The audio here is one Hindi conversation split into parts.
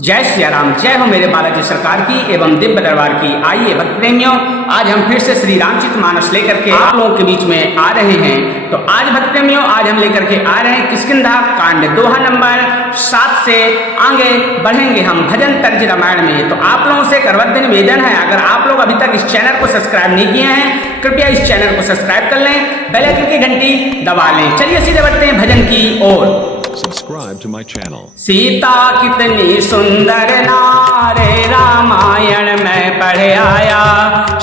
जय सिया राम, जय हो मेरे बालाजी सरकार की एवं दिव्य दरबार की। आइए भक्त प्रेमियों, आज हम फिर से श्री रामचरित मानस लेकर के आप लोगों के बीच में आ रहे हैं। तो आज भक्त प्रेमियों, आज हम लेकर के आ रहे हैं किष्किंधा कांड दोहा नंबर 7 से आगे बढ़ेंगे हम भजन तर्ज रामायण में। तो आप लोगों से करवद्य निवेदन है, अगर आप लोग अभी तक इस चैनल को सब्सक्राइब नहीं किए हैं, कृपया इस चैनल को सब्सक्राइब कर लें, बेल आइकन की घंटी दबा लें। चलिए सीधे बढ़ते हैं भजन की ओर। Subscribe to my channel. Sita कितनी सुंदर नारे रामायण में पढ़ आया।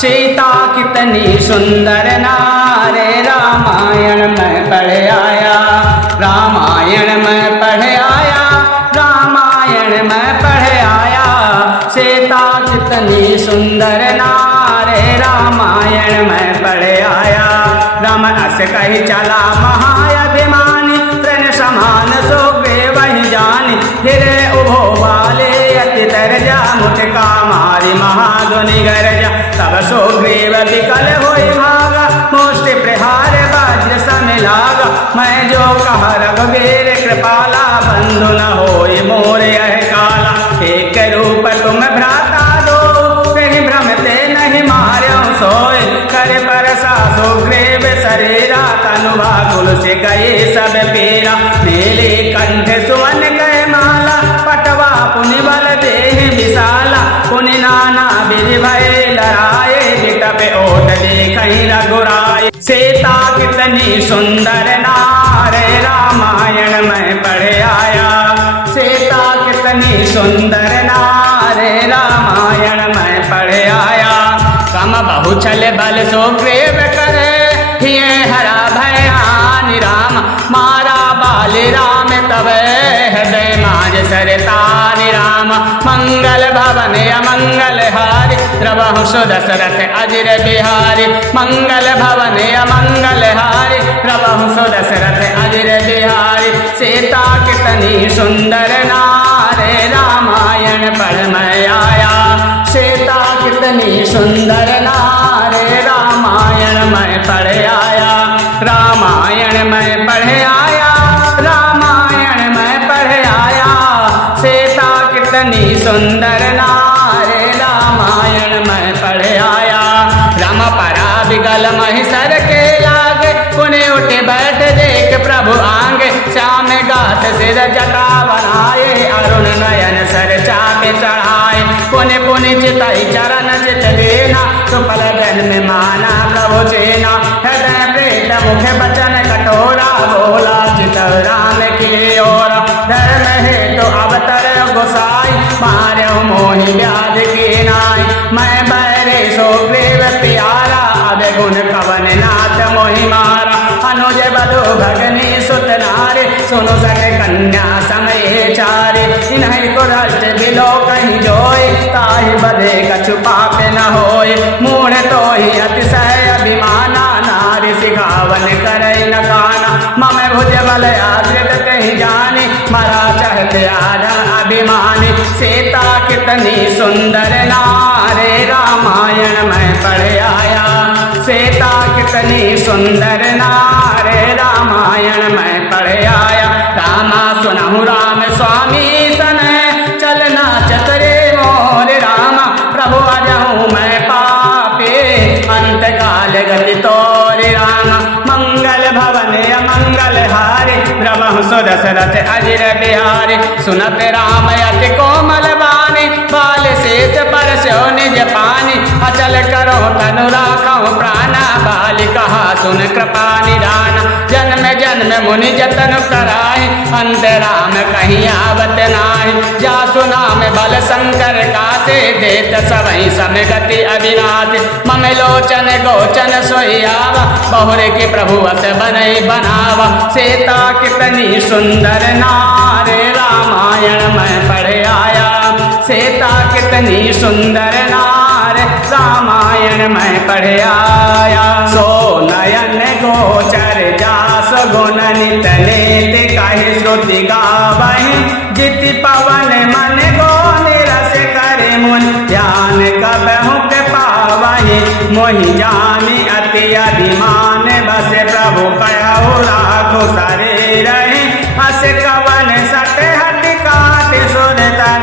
सीता कितनी सुंदर नारे रामायण में पढ़ आया। रामायण में पढ़ आया, रामायण में पढ़ आया। सीता कितनी सुंदर नारे रामायण में पढ़ आया। राम अस कही चला महाअभिमानी, तृण समान सोगे वही जानी। हिरे उभो वाले अति तरजा, मुटका मारी महाध्वनि गरजा। तब सोग्रीव विकल होई भागा, मुष्टि प्रहार वज्र सम लागा। मैं जो कह रघुवीर कृपाला, बंधु न होई मोर यह काला। एक रूप तुम भ्राता दो, कहीं भ्रमते नहीं मार्यो सोय। कर परसा सुग्रीव शरीरा, तनु बाकुल से गए सब पीरा। नीले कंठ सुवन गए माला, पटवा पुनि बल देह विशाला। पुनि नाना विधि भय लड़ाए, बिटप ओट देखहि रघुराय। सीता कितनी सुंदर नारे रामायण में पढ़ आया। सीता कितनी सुंदर नारे रामायण में पढ़ आया। कम बहु छल बल सुग्रीव करे, हिये हरा भयानि राम। मारा बाल राम तब हृदय माज सरतानि राम। मंगल भवन अमंगल हारि, द्रवहु सुदशरथ अजिर बिहारी। मंगल भवन अमंगल हारि, द्रवहु सुदशरथ अजिर बिहारी। सीता कितनी सुंदर नारे रामायण पढ़ मैं आया। सीता कितनी सुंदर नारे रामायण में पढ़ आया। रामायण में पढ़ आया, रामायण में पढ़ आया। सीता कितनी सुंदर नारे रामायण में पढ़ आया। राम परा विगल महिषर के लागे, पुने उठे बैठ देख प्रभु आंगे। श्याम गात सिर जटा बनाए, अरुण नयन सर चापे चढ़ाए। पुनि पुनि चितई चरण चित लेना, सुपल गन में माना प्रभु चेना। हृदय प्रेत मुख बचन कटोरा, बोला चित राम की ओर। धर्म हेतु अवतर गोसाई, मार्यो मोहि व्याध की नाई। मैं बैरे सुग्रीव प्यारा, अब गुण कवन नाथ मोहि मारा। अनुज बधु भगनी सुत नारे, सुनु सके कन्या समय चारे। इन्हीं को राष्ट्र बिलो कहीं जोए, ताहि बधे कछु पाप न होए। मूढ़ तो ही अतिशय अभिमाना, नारी सिखावन करे न काना। मम भुज बल आश्रित कहीं जानी, मरा चाहते आधम अभिमानी। सीता कितनी सुंदर नारे रामायण में पढ़ आया। सीता कितनी सुंदर नारे रामायण में पढ़ आया। रामा सुनहु राम स्वामी सन, चलना चतरे मोर रामा। प्रभु अजहूँ मैं पापे, अंत काल गति तोरे रामा। मंगल भवन अमंगल हारे, द्रवहु सुदशरथ अजिर बिहारी। सुनत राम अति कोमल बानी, बाल शेष परस्यो निज पानी। अचल करो तनु राखो प्राणा, बाल कहा सुन कृपा निदाना। जन्म जन्म मुनि जतन कराहि, अंत राम कहीं आवत नाही। जासु नाम बल शंकर गाते, देत सबहि समगति अविनाश। मम लोचन गोचन सोई आवा, बहुरे के प्रभु अस बनई बनावा। सीता कितनी सुंदर नारे रामायण में पढ़ आया। सीता कितनी सुंदर नारे रामायण में पढ़ आया। सो नयन गोचर जास गुण नित नेति, कहि श्रुति गावहि जिति पवन मन गो निरस करे मुनि। ध्यान कबहु पावहि मोहि जानि अति अभिमान। बस प्रभु कहु राखो शरीर, अस कवन सट हट काट सुर तन।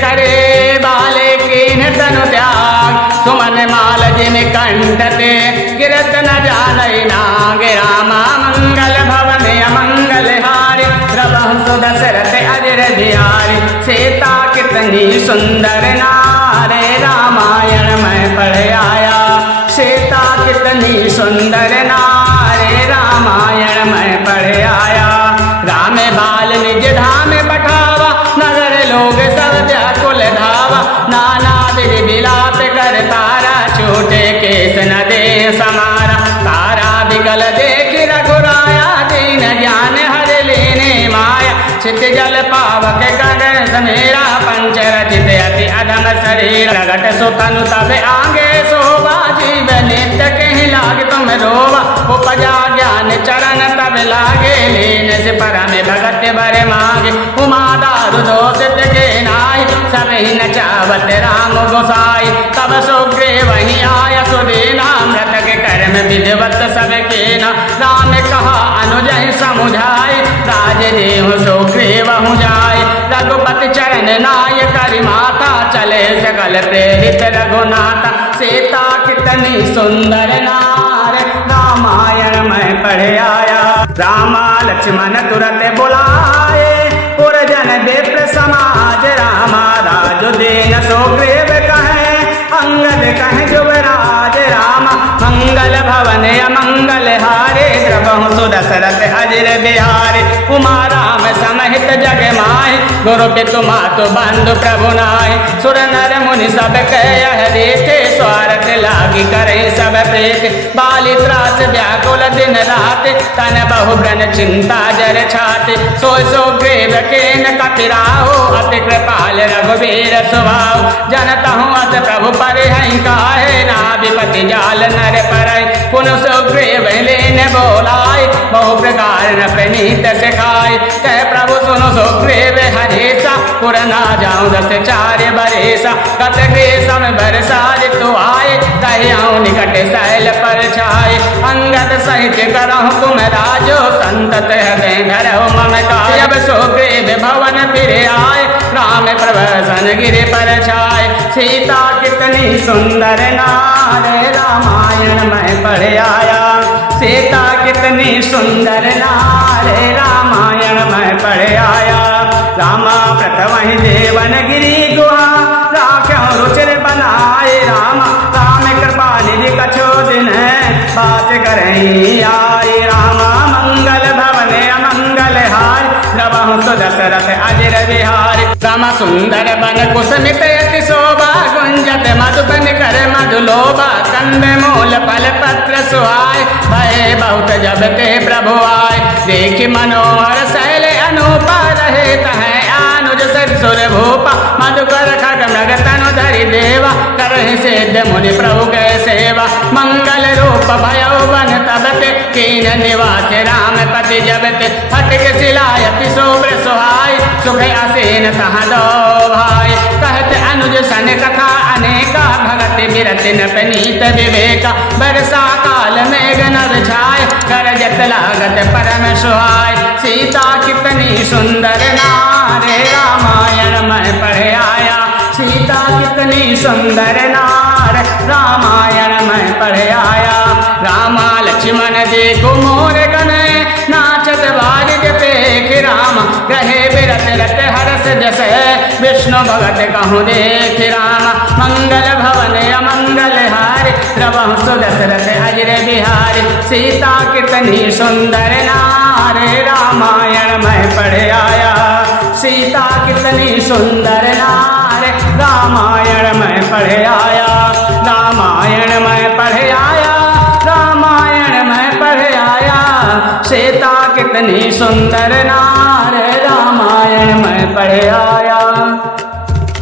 करे बाले कीन तनु त्याग सुमन माल जिम कंठते गिरत न जानई नाग रामा मंगल भवन अमंगल हारी प्रभु दशरथ अजर बिहारी सीता कितनी सुंदर नारे रामायण में पढ़ आया सीता कितनी सुंदर नारे रामायण में पढ़ आया राम बाल निज धाम पठावा नगर लोग सब व्याकुल धावा नाना विधि विलाप कर तारा छोटे केस न दे समारा तारा बिगल देख रघुराया दीन ज्ञान हर लेने माया चित जल पावक गगन समेरा पंच रचित अति अधम शरीर प्रगट सुतनु तब आगे शोभा जीव नित्य कहीं लाग तुम रोवा उपजा ज्ञान चरण तब लागे लेन से परम भगत बर मांगे उमा दारु दोषित के नाय सब ही नचावत राम गोसाई तब सुग्रीव वही आय सुदीना मृत के कर्म विधिवत सब के न राम कहा अनुज समुझाए राज देव सुग्रीव हूँ जाए रघुपति चरण नाय करि माता चले सकल प्रेरित रघुनाथा सीता कितनी सुंदर नार रामायण में पढ़ आया रामा लक्ष्मण तुरंत बुलाए पुरजन देव समाज रामा राजो दीन सुग्रीव कहे अंगद कहे युवराज रामा मंगल भवन अमंगल हारे द्रवहु सुदशरथ अजर बिहारी उमा राम समहित जग माहि गुरु पितु मातु बंधु प्रभु नाहि सुर नर मुनि सब कह देखे स्वार्थ लागी करे सब प्रीत बाली त्रास व्याकुल दिन रात तन बहु ब्रन चिंता जर छाति सोय सुग्रीव केन कपिराहो अति कृपाल रघुवीर स्वभाव जनतहु अत प्रभु परिहै काहे ना विपति जाल नर परय पुन सुग्रीव लेन बोलाय बहु प्रकार न प्रणीत सिखाय कह प्रभु सुनो सुग्रीव हरेसा पुर ना जाऊं दस चार बरेसा कत के सम बरसा ऋतु आए कहियाऊं निकट शैल पर छाए अंगद सहित करहु तुम राजो संतत हृदय धरहु मम काय जब सुग्रीव भवन फिर आए राम प्रभसन गिरि पर छाए सीता कितनी सुंदर नारे रामायण में पढ़ आया सीता कितनी सुंदर नारे रामायण में पढ़ आया रामा प्रथम ही देवन गिरी गुहा राख्यो रुचिर बनाए रामा राम कृपा निधि कछो दिन बात करही आए रामा मंगल भवन अमंगल हाय द्रवहु सुदशरथ अजर बिहारी राम सुंदर बन कुसमित अति शोभा गुंजत मधुबन कर मधुलोभा कंद मूल फल पत्र सुहाय भय बहुत जब ते प्रभु आय देख मनोहर शैल अनूपा रहे तह अनुज सुर भूपा मधुकर खग मृग तनु धरि देवा करहि सिद्ध मुनि प्रभु के सेवा मंगल रूप भयो बन तबते कीन निवास राम पति जबते फटक सिलायति शोभ्र सुहाय सुख आसीन तह दो भाई कहत अनुज सन कथा अनेका भगत बिरत नपनीत विवेका बरसा काल मेघ नभ छाय करजत लागत परम सुहाय सीता कितनी सुंदर नारे रामायण में पढ़ आया सीता कितनी सुंदर नार रामायण में पढ़ आया रामा लक्ष्मण देखो मोर गने नाचत बारिक पेख राम कहे बिरत रत हरस जस विष्णु भगत कहूँ देख राम मंगल भवन अमंगल हारी द्रवहु सुदशरथ अजर बिहारी सीता कितनी सुंदर नारे रामायण में पढ़ आया सीता कितनी सुंदर नारे रामायण में पढ़ आया रामायण में पढ़ आया रामायण में पढ़ आया सीता कितनी सुंदर नारे रामायण में पढ़ आया।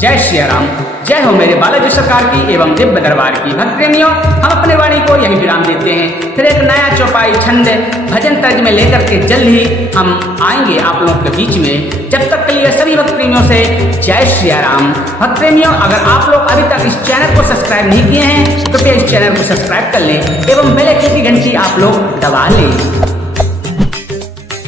जय श्री राम, जय हो मेरे बालाजी सरकार की एवं दिव्य दरबार की। भक्त प्रेमियों, हम अपने वाणी को यही विराम देते हैं। फिर एक नया चौपाई छंद भजन तर्ज में लेकर के जल्द ही हम आएंगे आप लोगों के बीच में। जब तक के लिए सभी भक्त प्रेमियों से जय श्री राम। भक्त प्रेमियों, अगर आप लोग अभी तक इस चैनल को सब्सक्राइब नहीं किए हैं तो कृपया इस चैनल को सब्सक्राइब कर लें एवं बेल आइकन की घंटी आप लोग दबा लें।